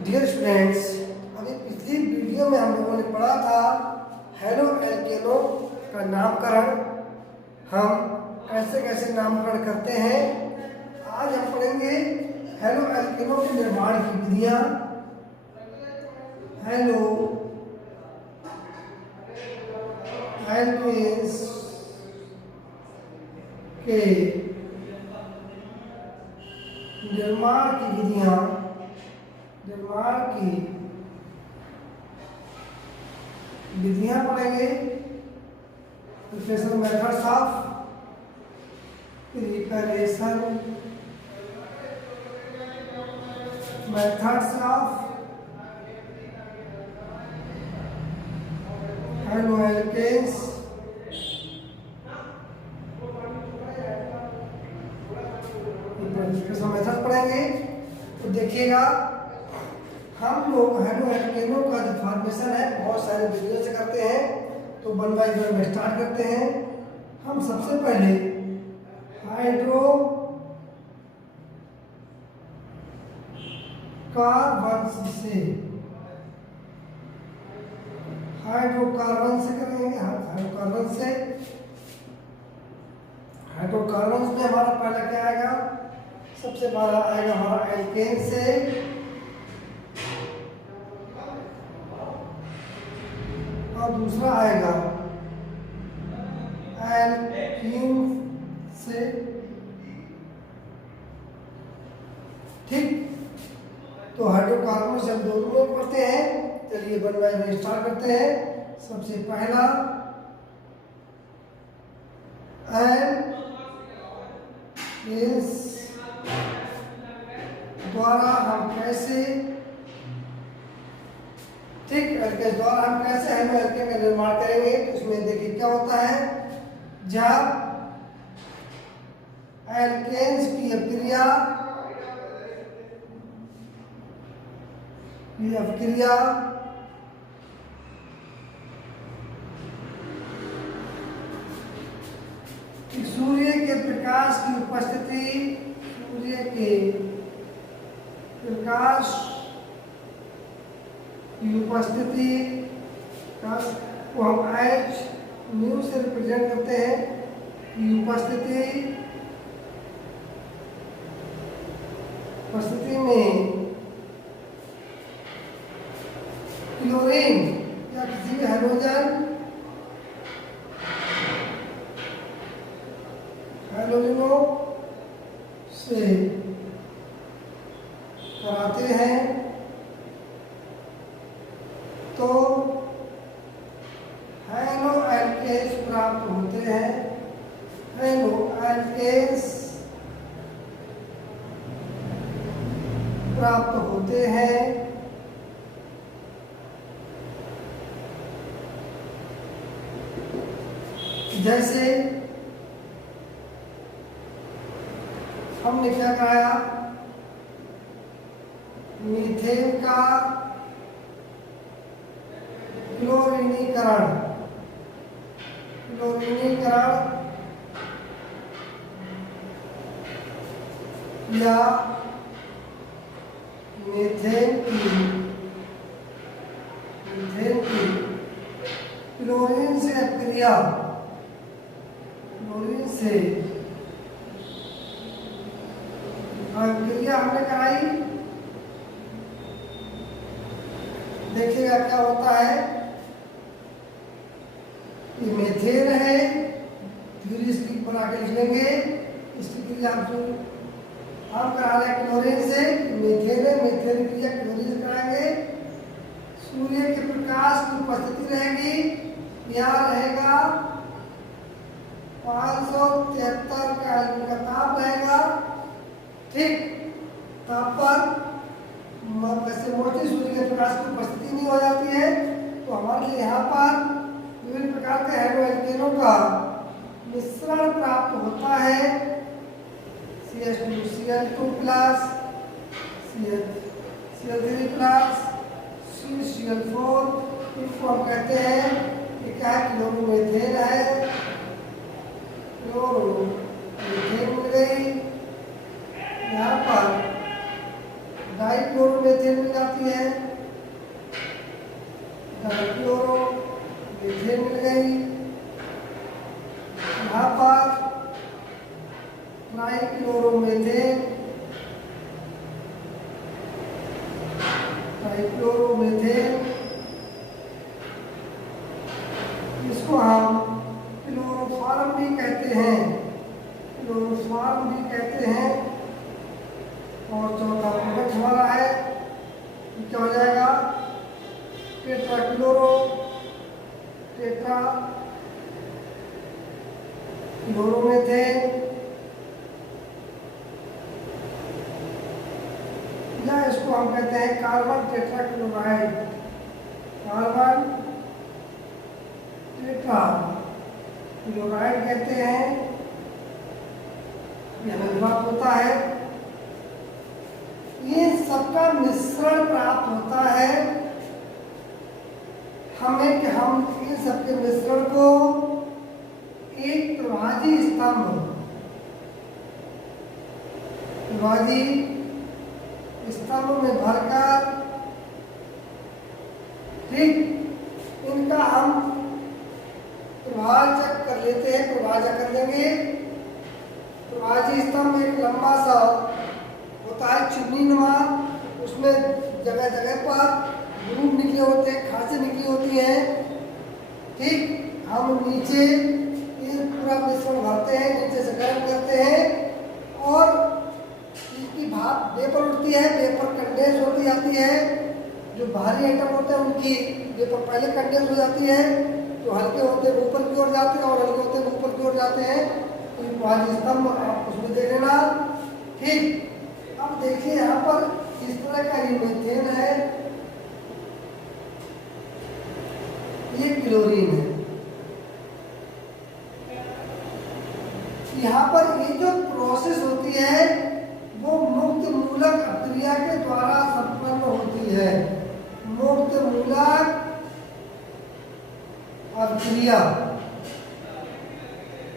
Dear students, अभी पिछली video में हम लोगों ने पढ़ा था हेलो एल्केनो का नामकरण। हम कैसे कैसे नामकरण करते हैं। आज हम पढ़ेंगे हेलो एल्केनो के निर्माण की विधियां। हेलो एल्केन्स के निर्माण की विधियां, पढ़ेंगे। Preparation methods of preparation methods of haloalkanes. Preparation method पढ़ेंगे। तो देखिएगा, हम लोग हेलो एल्केनो का जो फॉर्मेशन है बहुत सारे वीडियो से करते हैं, तो वन बाय वन स्टार्ट करते हैं। हम सबसे पहले हाइड्रोकार्बन से करेंगे। हाइड्रोकार्बन में हमारा पहला क्या आएगा? सबसे पहला आएगा हमारा एल्केन से, और दूसरा आएगा एल्कीन से। ठीक, तो हाइड्रोकार्बन से हम दो ग्रुप पढ़ते हैं। चलिए वन बाय वन स्टार्ट करते हैं। सबसे पहला एल्केन्स द्वारा हम कैसे हेलो एल्केन का निर्माण करेंगे। तो इसमें देखिए क्या होता है। जब एल्केन्स की अभिक्रिया सूर्य के प्रकाश की उपस्थिति को हम H न्यू से रिप्रेजेंट करते हैं कि उपस्थिति में क्लोरीन या किसी भी हैलोजनों से कराते हैं, तो हेलो एल्केन्स प्राप्त होते हैं। हेलो एल्केन्स प्राप्त होते हैं। जैसे हमने क्या कराया, मीथेन का क्लोरीनीकरण या मीथेन की क्लोरीन से अभिक्रिया हमने कराई। देखिएगा क्या होता है। ये मेथेन है, फिर इसकी बना के लिख लेंगे। इसकी क्रिया हम करा रहे हैं क्लोरीन से। मेथेन है, मेथेन क्रिया क्लोरीन से कराएंगे। सूर्य के प्रकाश की उपस्थिति रहेगी, यहाँ रहेगा 573 केल्विन का ताप रहेगा। ठीक, ताप पर वैसे मोस्टली सूर्य के प्रकाश की उपस्थिति नहीं हो जाती है, तो हमारे लिए यहाँ पर विभिन्न प्रकार के हेलो एल्केनों का मिश्रण प्राप्त होता है। CH2Cl2 plus Cl3 plus CCl4, इसको हम कहते हैं कि क्या क्लोरोमीथेन है। क्लोरोमीथेन मिल गई। यहाँ पर डाइक्लोरोमीथेन मिल जाती है, डाइक्लोरोमीथेन मिल गई। यहाँ पर ट्राइक्लोरोमीथेन, ट्राइक्लोरोमीथेन, इसको हम क्लोरोफॉर्म भी कहते हैं, क्लोरोफॉर्म भी कहते हैं। और चौथा प्रोडक्ट हमारा है, क्या हो जाएगा? टेट्राक्लोरो, टेट्राक्लोरोमीथेन, या इसको हम कहते हैं कार्बन टेट्राक्लोराइड, कार्बन टेट्राक्लोराइड कहते हैं। यह प्राप्त होता है, ये सबका मिश्रण प्राप्त होता है हमें, कि हम इन सबके मिश्रण को एक प्रभाजी स्तंभ में भरकर, ठीक, इनका हम प्रभाजक कर लेते हैं, प्रभाजक कर लेंगे। प्रभाजी स्तंभ एक लंबा सा होता है चुन्नीनुमा, उसमें जगह जगह पर ग्रूव निकले होते हैं, खांचे निकली होती हैं, ठीक। हम नीचे ये पूरा मिश्रण भरते हैं, नीचे से गर्म करते हैं और इसकी भाप वेपर उठती है, वेपर कंडेंस होती जाती है। जो भारी आइटम होते हैं उनकी वेपर पहले कंडेंस हो जाती है, जो हल्के होते हैं ऊपर की ओर जाते हैं और हल्के होते हैं ऊपर की ओर जाते हैं। तो ये प्रभाजी स्तंभ आप उसमें देख लेना, ठीक। अब देखिए यहाँ पर इस तरह का ये मीथेन है, ये क्लोरीन है। यहाँ पर ये जो प्रोसेस होती है वो मुक्त मूलक अभिक्रिया के द्वारा संपन्न होती है, मुक्त मूलक अभिक्रिया।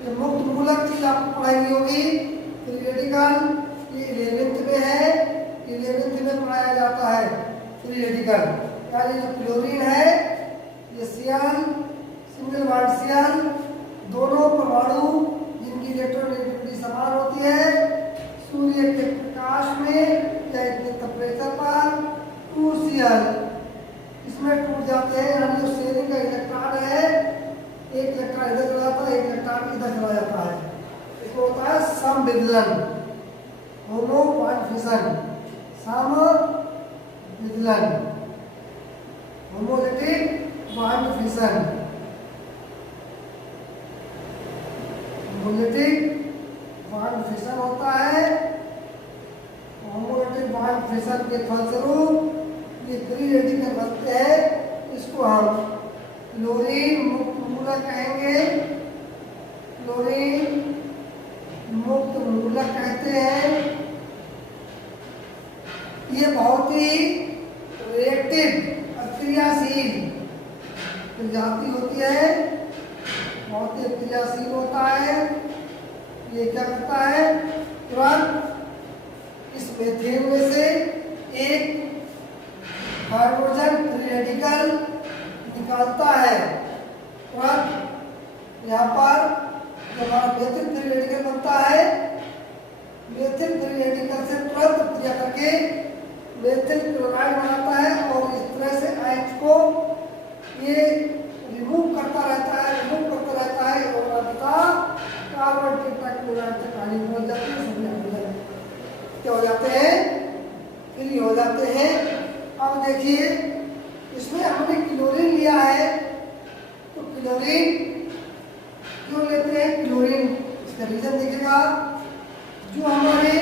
ये मुक्त मूलक चीज आपको पढ़ाई होगी, फ्री रेडिकल ये 11th में है, 11th में पढ़ाया जाता है फ्री रेडिकल। यानी जो क्लोरीन है ये Cl सिंगल बॉन्ड Cl, दोनों परमाणु जिनकी इलेक्ट्रोनेगेटिविटी समान होती है, सूर्य के प्रकाश में या इतने टेम्परेचर पर 2Cl इसमें टूट जाते हैं। यानी जो शेयरिंग का इलेक्ट्रॉन है, एक इलेक्ट्रॉन इधर चला जाता है, एक इलेक्ट्रॉन इधर चला जाता है, इसको होता है समविदलन, होमो बॉन्ड फिशन, समविदलन, homolytic bond fission, homolytic bond fission होता है। होमोलिटिक बॉन्ड फिशन के फलस्वरूप ये फ्री रेडिकल बनते हैं, इसको हम क्लोरीन मुक्त मूलक कहेंगे, क्लोरीन मुक्त मूलक कहते हैं। ये बहुत ही रिएक्टिव, अक्रियाशील प्रजाति होती है, बहुत ही क्रियाशील होता है। ये क्या करता है, तुरंत इस मीथेन में से एक हाइड्रोजन फ्री रेडिकल निकालता है। तुरंत यहाँ पर जो हमारा मेथिल फ्री रेडिकल बनता है, मेथिल फ्री रेडिकल से तुरंत क्रिया करके मेथिल क्लोराइड बनाता है और इस तरह से आयन को ये रिमूव करता रहता है और अंततः कार्बन टेट्राक्लोराइड तक पानी पहुंच जाती है, सभी हाइड्रोजन क्या हो जाते हैं, फ्री हो जाते हैं। अब देखिए इसमें हमने क्लोरीन लिया है, तो क्लोरीन क्यों लेते हैं, क्लोरीन इसका रीजन देखिएगा। जो हमारे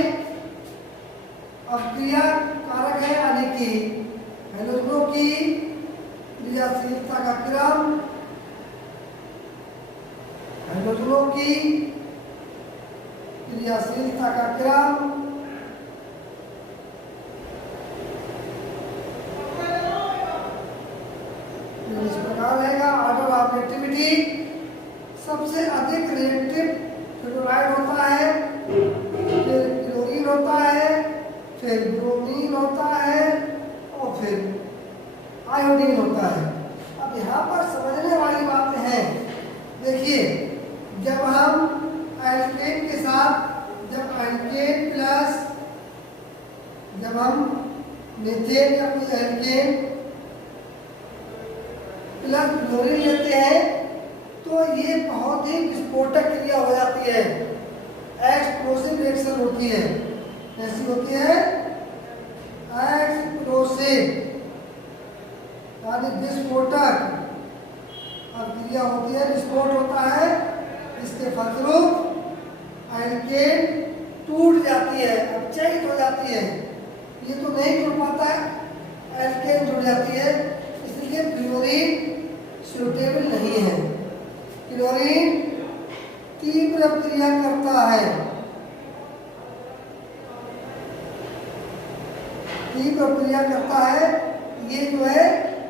अभिक्रिया कारक है, यानी कि हैलोजनों की क्रियाशीलता का क्रम, हैलोजनों की क्रियाशीलता का क्रम, इस प्रकार रहेगा। ऑर्डर ऑफ रिएक्टिविटी, सबसे अधिक रिएक्टिव फ्लोराइड होता है, फिर क्लोरीन होता है, फिर ब्रोमीन होता मीथेन या कोई एल्केन प्लस क्लोरीन लेते हैं तो ये बहुत ही विस्फोटक क्रिया हो जाती है, एक्सप्लोसिव रिएक्शन होती है। कैसी होती है? एक्सप्लोसिव यानी विस्फोटक। अब क्रिया होती है, विस्फोट होता है, इसके फलस्वरूप एल्केन टूट जाती है, अपचयित हो जाती है। ये तो नहीं जुड़ पाता है, एल्केन जुड़ जाती है, इसलिए क्लोरीन सूटेबल नहीं है। क्लोरीन तीव्र क्रिया करता है, तीव्र क्रिया करता है, ये जो है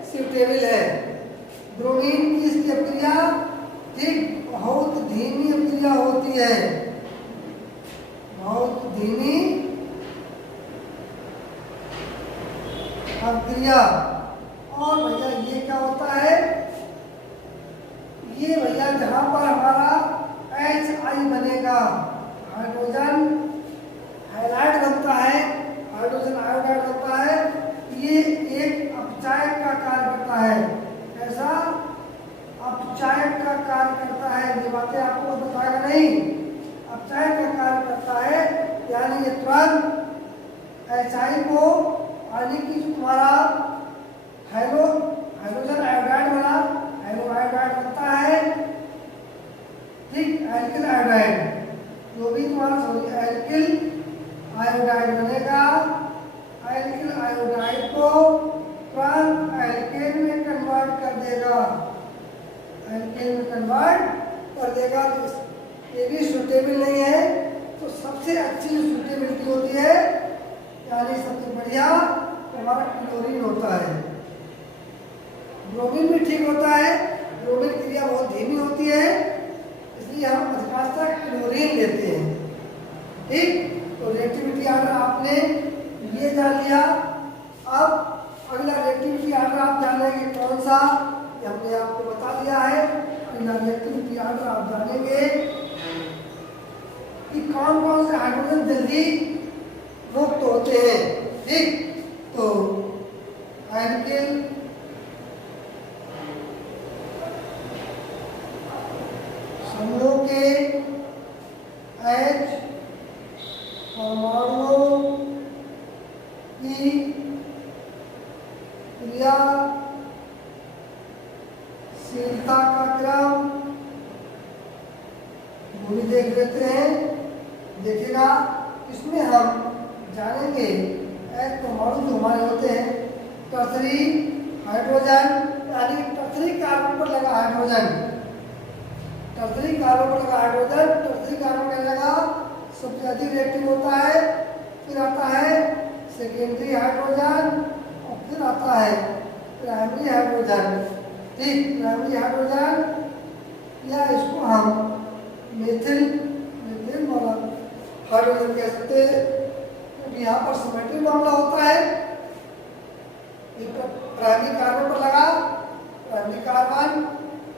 सूटेबल है। ब्रोमीन की इसकी अभिक्रिया ठीक बहुत धीमी अभिक्रिया होती है, बहुत धीमी अभिक्रिया। और भैया ये क्या होता है? ये भैया जहां पर हमारा HI बनेगा, हाइड्रोजन हाइलाइड बनता है, हाइड्रोजन आयोडाइड बनता है, ये एक अपचायक का कार्य करता है। ऐसा अपचायक का कार्य करता है, ये बातें आपको बताएगा नहीं, अपचायक का कार्य करता है। यानी ये तुरंत HI को यानी कि तुम्हारा हाइड्रोजन आयोडाइड बना, हाइड्रो आयोडाइड बनता है, ठीक, एल्किल आयोडाइड, जो भी तुम्हारा एल्किल आयोडाइड बनेगा, एल्किल आयोडाइड को तुरंत एल्केन में कन्वर्ट कर देगा, एल्केन में कन्वर्ट कर देगा। तो ये भी सूटेबल नहीं है। तो सबसे अच्छी जो सूटेबिलिटी होती है, यानी सबसे बढ़िया हमारा क्लोरीन होता है। ब्रोमीन भी ठीक होता है, ब्रोमीन क्रिया बहुत धीमी होती है, इसलिए हम अधिकांशतः क्लोरीन लेते हैं, ठीक। तो रिएक्टिविटी आर्डर आपने ये जान लिया। अब अगला रिएक्टिविटी आर्डर आप जानेंगे कौन सा, ये हमने आपको बता दिया है। अगला रिएक्टिविटी आर्डर आप जानेंगे कि कौन कौन से हाइड्रोजन जल्दी मुक्त होते हैं, ठीक। तो एल्किल समूह के H परमाणुओं की क्रियाशीलता का क्रम वो भी देख लेते हैं। देखिएगा, इसमें हम जानेंगे एक परमाणु जो हमारे होते हैं टर्सरी हाइड्रोजन, यानी टर्सरी कार्बन पर लगा हाइड्रोजन, टर्सरी कार्बन पर लगा हाइड्रोजन, टर्सरी कार्बन क्या लगा सबसे अधिक रिएक्टिव होता है। फिर आता है सेकेंडरी हाइड्रोजन और फिर आता है प्राइमरी हाइड्रोजन, ठीक। प्राइमरी हाइड्रोजन या इसको हम मेथिल वाला हाइड्रोजन कह सकते हैं, क्योंकि यहाँ पर सिमेट्रिक मामला होता है। प्राइमरी कार्बन पर लगा प्राइमरी कार्बन,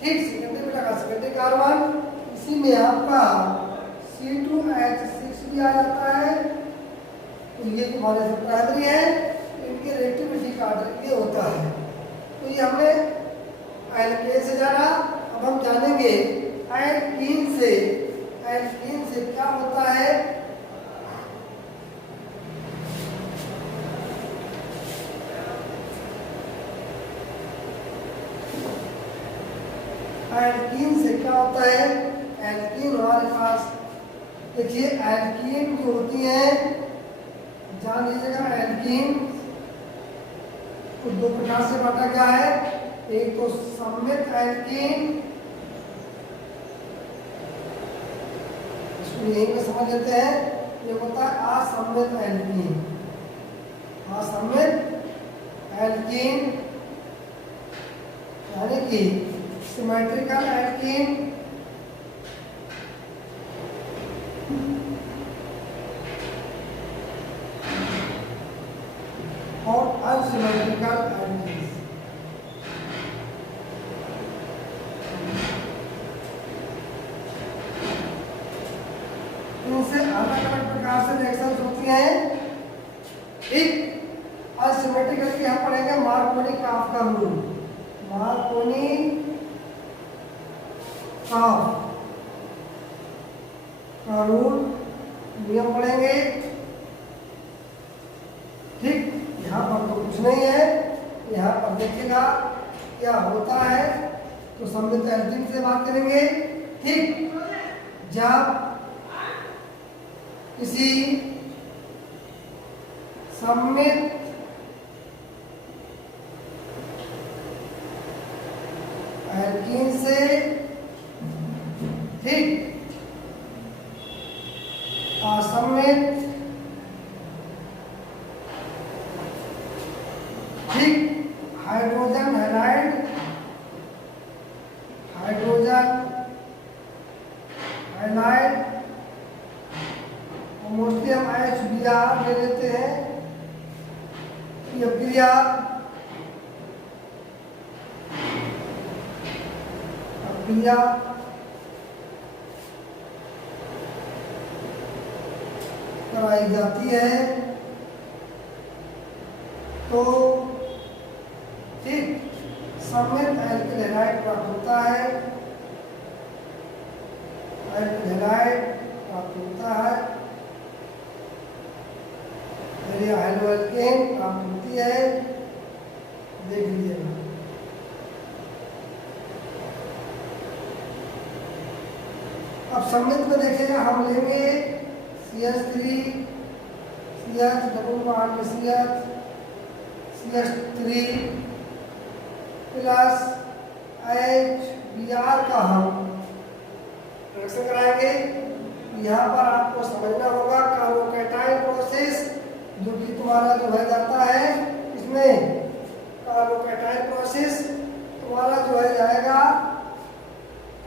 ठीक, सेकेंडरी में लगा सेकेंडरी कार्बन, इसी में आपका C2H6 भी आ जाता है। तो ये तुम्हारे सब प्राइमरी है, इनके रिएक्टिविटी का आर्डर ये होता है। तो ये हमने एल्केन से जाना। अब हम जानेंगे एल्कीन से। एल्कीन से क्या होता है? एल्कीन से क्या होता है? एल्कीन हमारे पास देखिए, एल्कीन जो होती है जान लीजिएगा, एल्कीन को दो प्रकार से बांटा गया है। एक तो सममित एल्कीन, इसको यहीं पे समझ लेते हैं, ये होता है असममित एल्कीन। असममित एल्कीन यानी कि सिमेट्रिकल एल्कीन और अनसिमेट्रिकल एल्कीन। इनसे अलग अलग प्रकार से रिएक्शंस होती हैं, ठीक। अनसिमेट्रिकल की हम पढ़ेंगे मार्कोनी काफ का रूल। मार्कोनी काफ का रूल नियम पढ़ेंगे। ठीक, यहाँ पर तो कुछ नहीं है, यहाँ पर देखिएगा क्या होता है। तो सममित एल्जीब्रा से बात करेंगे। ठीक, जब किसी सममित एल्कीन से, ठीक, असममित, ठीक, hydrogen halide, hydrogen halide, mostly हम HBr ले लेते हैं। यह क्रिया कराई जाती है। तो ठीक, सममित एल्किल हैलाइड प्राप्त होता है, एल्किल हैलाइड प्राप्त होता है, हेलोएल्केन प्राप्त होती है। देख लीजिएगा। अब सममित में देखिएगा, हम लेंगे CH3 CH double bond CH3 plus HBr का हम रिएक्शन कराएंगे। यहाँ पर आपको समझना होगा कार्बोकैटायन प्रोसेस, जो कि तुम्हारा जो है जाता है इसमें कार्बोकैटायन प्रोसेस तुम्हारा जो है जाएगा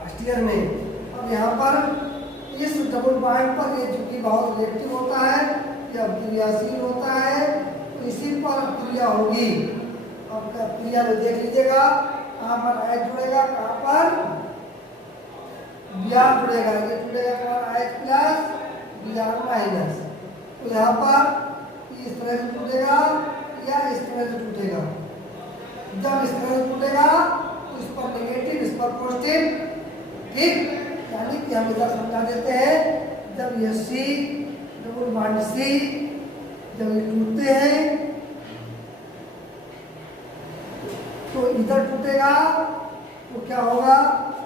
फर्स्ट ईयर में। अब यहाँ पर इस डबल बॉन्ड पर ये चूंकि बहुत रिएक्टिव होता है, या क्रियाशील होता है, तो इसी पर क्रिया होगी। अब क्रिया में देख लीजिएगा, कहाँ पर H जुड़ेगा, कहाँ पर Br जुड़ेगा। ये जुड़ेगा कहाँ, H प्लस Br माइनस। तो यहाँ पर इस तरह से टूटेगा या इस तरह से टूटेगा। जब इस तरह से टूटेगा तो इस पर नेगेटिव, इस पर पॉजिटिव। ठीक, यानी कि हम इधर समझा देते हैं, जब ये C डबल बॉन्ड C जब ये टूटते हैं तो इधर टूटेगा तो क्या होगा,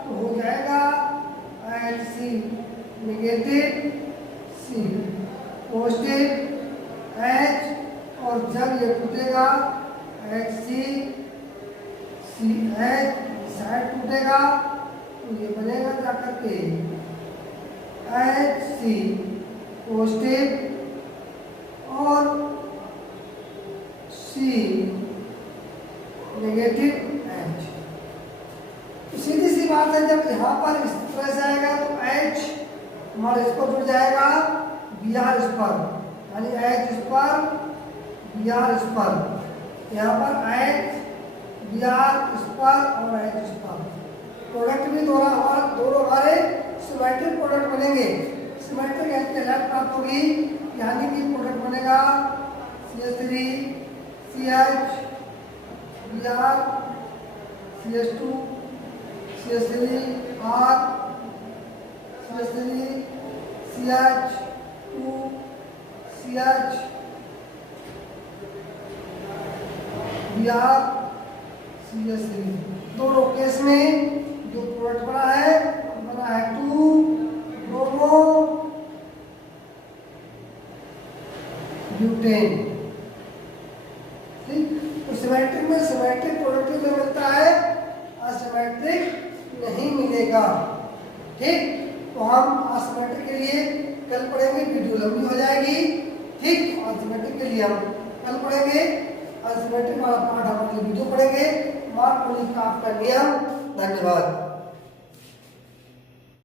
तो हो जाएगा HC negative, C positive, H, और जब ये टूटेगा HC CH साइड टूटेगा तो ये बनेगा जाकर के HC पॉजिटिव और C नेगेटिव H। सीधी सी बात है, जब यहाँ पर इस तरह से आएगा तो H हमारा इस पर जुड़ जाएगा, Br इस पर, यानी H इस पर Br इस पर, यहाँ पर H Br इस पर और H इस पर। प्रोडक्ट भी दोनों हमारे सिमेट्रिक प्रोडक्ट बनेंगे। सिमेट्रिक हैलाइड प्राप्त होगी, यानी कि प्रोडक्ट बनेगा CH3 CH Br CH2 CH3 R CH3 CH2 CH Br CH3। दोनों केस में जो प्रोडक्ट बना है 2 ब्रोमो ब्यूटेन। ठीक, तो सिमेट्रिक में सिमेट्रिक प्रोडक्ट में मिलता है, असिमेट्रिक नहीं मिलेगा। ठीक, तो हम असिमेट्रिक के लिए कल पढ़ेंगे, वीडियो लंबी हो जाएगी। ठीक, असिमेट्रिक के लिए हम कल पढ़ेंगे, असिमेट्रिक वाला पार्ट हम अगले वीडियो पढ़ेंगे। मार्कोनी काफ का नियम। धन्यवाद।